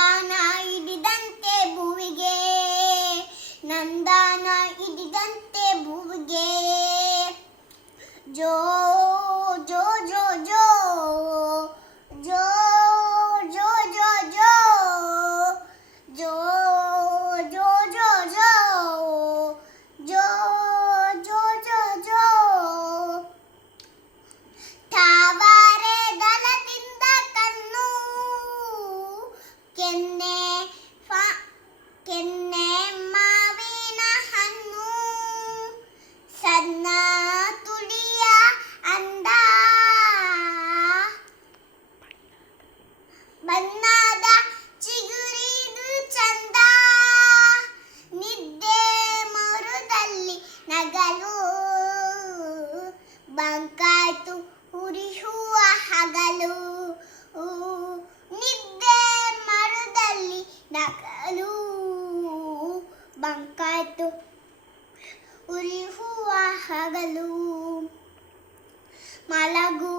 ನಂದಾನ ಹಿಡಿದಂತೆ ಭುವಿಗೆ, ನಂದಾನ ಹಿಡಿದಂತೆ ಭುವಿಗೆ, ಜೋ ಜೋ ಜೋ ಜೋ ಜೋ ಜೋ ಜೋ ಜೋ ಜೋ ಜೋ ಜೋ ಜೋ ಜೋ ಜೋ ಜೋ ಜೋ ತಾವರೆ ದಳದಿಂದ ಕಣ್ಣು ಕೆನ್ನೆ ಕೆನ್ನೆ ಮಾವಿನ ಹಣ್ಣು ಸಣ್ಣ ತುಡಿಯ ಅಂದ ಬಣ್ಣದ ಚಿಗುರಿದು ಚಂದ ನಿದ್ದೆ ಮರುದಲ್ಲಿ ನಗಲು ಬಂಕಾಯ್ತು ಉರಿಯುವ ಹಗಲು ನಿದ್ದೆ ಮರುದಲ್ಲಿ ನಗಲು ಬಂಕಾಯ್ತು ಉರಿಯುವ ಹಗಲು ಮಲಗು